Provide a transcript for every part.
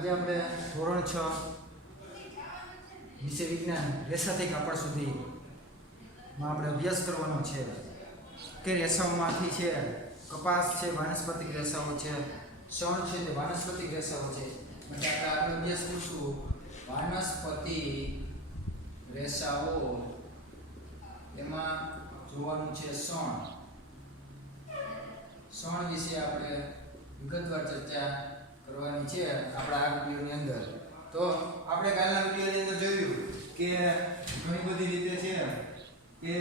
આજે આપણે ધોરણ 6 વિષય વિજ્ઞાન રેસાથી કાપડ સુધી માં આપણે અભ્યાસ કરવાનો છે કે રેસાઓમાંથી છે કપાસ છે વાનસ્પતિક રેસાઓ છે, શણ છે તે વાનસ્પતિક રેસાઓ છે. એટલે આપણે આગળ અભ્યાસ કરીશું વાનસ્પતિક રેસાઓ. એમાં જોવાનું છે શણ વિશે આપણે વિગતવાર ચર્ચા કરવાની છે આપણા આ વિડિયોની અંદર. તો આપણે કાલના વિડિયોની અંદર જોયું કે ઘણી બધી રીતે છે કે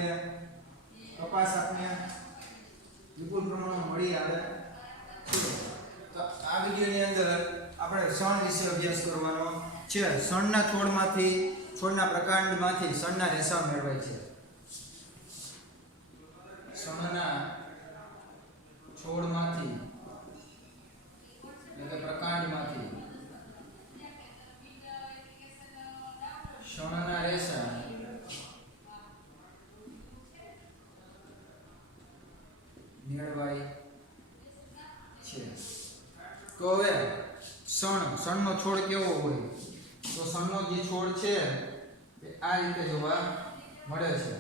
કપાસ આપણે વિપુલ પ્રમાણમાં મળી આવે છે. તો આ વિડિયોની અંદર આપણે શણ વિશે અભ્યાસ કરવાનો છે. શણના છોડમાંથી, છોડના પ્રકાંડમાંથી શણના રેસા મેળવાય છે. શણના છોડમાંથી એટલે પ્રકાંડમાંથી શણના રેસા મેળવાય છે. તો હવે શણનો છોડ કેવો હોય? તો શણનો જે છોડ છે એ આ રીતે જોવા મળે છે.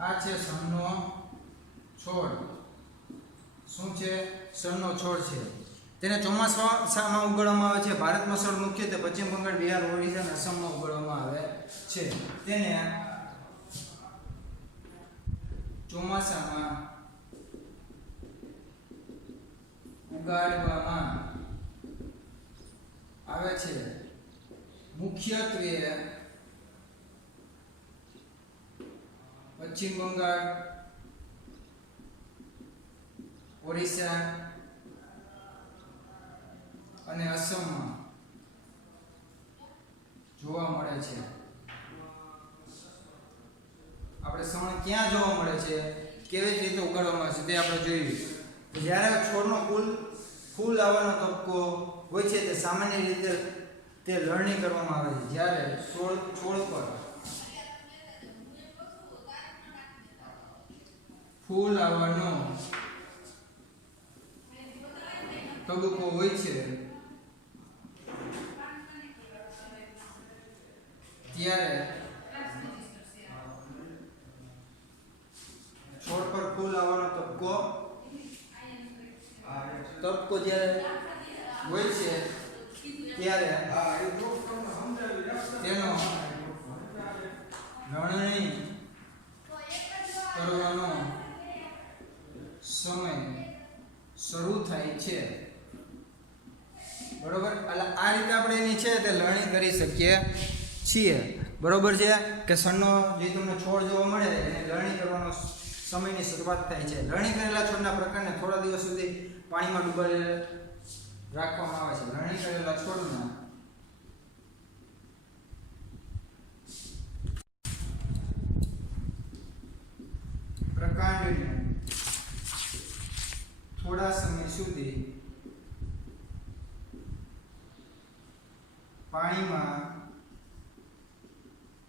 આ છે શણનો છોડ. શું છે? શણનો છોડ છે. તેને ચોમાસામાં ઉગાડવામાં આવે છે. ભારતમાં શણ મુખ્યત્વે પશ્ચિમ બંગાળ, બિહાર, ઓડિશા અને આસામમાં ઉગાડવામાં આવે છે. તેને ચોમાસામાં ઉગાડવામાં આવે છે. મુખ્યત્વે પશ્ચિમ બંગાળ, ઓડિશા અને આસામમાં જોવા મળે છે. આપણે શણ ક્યાં જોવા મળે છે, કેવી રીતે ઉગાડવામાં આવે છે તે આપણે જોયું. જ્યારે છોડનો ફૂલ આવવાનો તબક્કો હોય છે તે સામાન્ય રીતે તે લણણી કરવામાં આવે છે. જ્યારે છોડ પર ફૂલ આવવાનો તબક્કો હોય છે ત્યારે છોડ પર ફૂલ આવવાનો તબક્કો જ્યારે હોય છે ત્યારે તેનો લણણી કરવાનો સમય શરૂ થાય છે. બરોબર? એટલે આ રીતે આપણે એની છે તે લણણી કરી શકીએ છીએ. બરોબર છે કે શણનો જે તમને છોડ જોવા મળે એને લણણી કરવાનો સમયની શરૂઆત થાય છે. લણણી કરેલા છોડના પ્રકારને થોડા દિવસ સુધી પાણીમાં ડૂબાડી રાખવામાં આવે છે. લણણી કરેલા છોડના પ્રકાંડને થોડા સમય સુધી પાણીમાં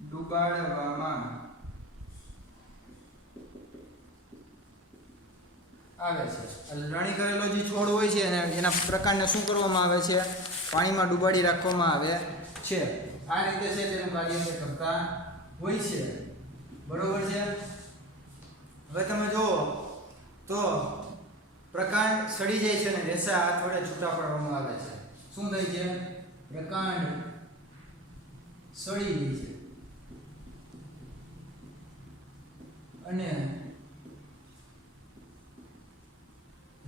ડુબાડવામાં આવે છે. લણણી કરેલો જે છોડ હોય છે એના પ્રકારને શું કરવામાં આવે છે? પાણીમાં ડુબાડી રાખવામાં આવે છે. આ રીતે છે તેનું કાર્ય કરતા હોય છે. બરોબર છે? હવે તમે જુઓ તો પ્રકાંડ સડી જાય છે અને રેસા હાથ વડે છૂટા પાડવામાં આવે છે. શું થાય છે? પ્રકાંડ સડી જાય છે અને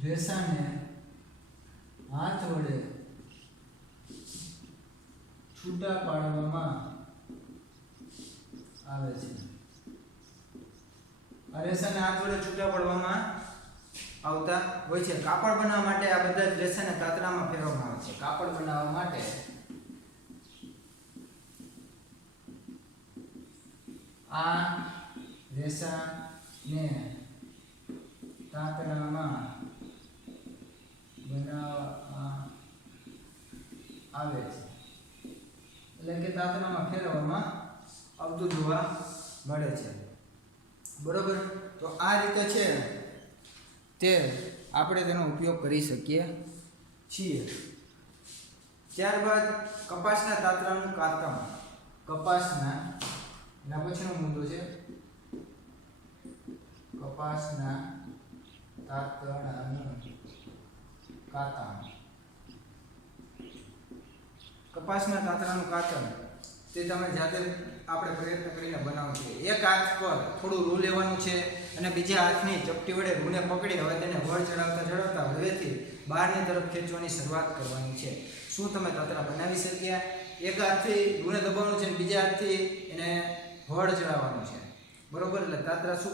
રેસાને હાથ વડે છૂટા પાડવામાં આવે છે. આ રેસાને હાથ વડે છૂટા પાડવામાં આવતા હોય છે. કાપડ બનાવવા માટે આ બધા જ રેસાને તાતણામાં ફેરવવામાં આવે છે. કાપડ બનાવવા માટે આ રેસાને તાતણામાં બનાવવામાં આવે છે, એટલે કે તાતણામાં ફેરવવામાં આવતું જોવા મળે છે. બરોબર. તો આ રીતે છે તે આપણે તેનો ઉપયોગ કરી શકીએ છીએ. ત્યારબાદ કપાસના તાતણાનું કાતમ. કપાસના એના પછીનો મુદ્દો છે કપાસના તાતણાનું કાતમ. કપાસના તાતણાનું કાતમ તે તમે જાતે આપણે પ્રયત્ન કરીને બનાવવું છે. એક હાથ પર થોડું રૂ લેવાનું છે અને બીજા હાથની ચપટી વડે રૂને પકડી હવે તેને વળ ચડાવતા હવેથી બહારની તરફ ખેંચવાની શરૂઆત કરવાની છે. શું તમે તાતણા બનાવી શક્યા? એક હાથથી રૂને દબાવવાનું છે અને બીજા હાથથી એને વળ ચડાવવાનું છે. બરોબર. એટલે તાતણા શું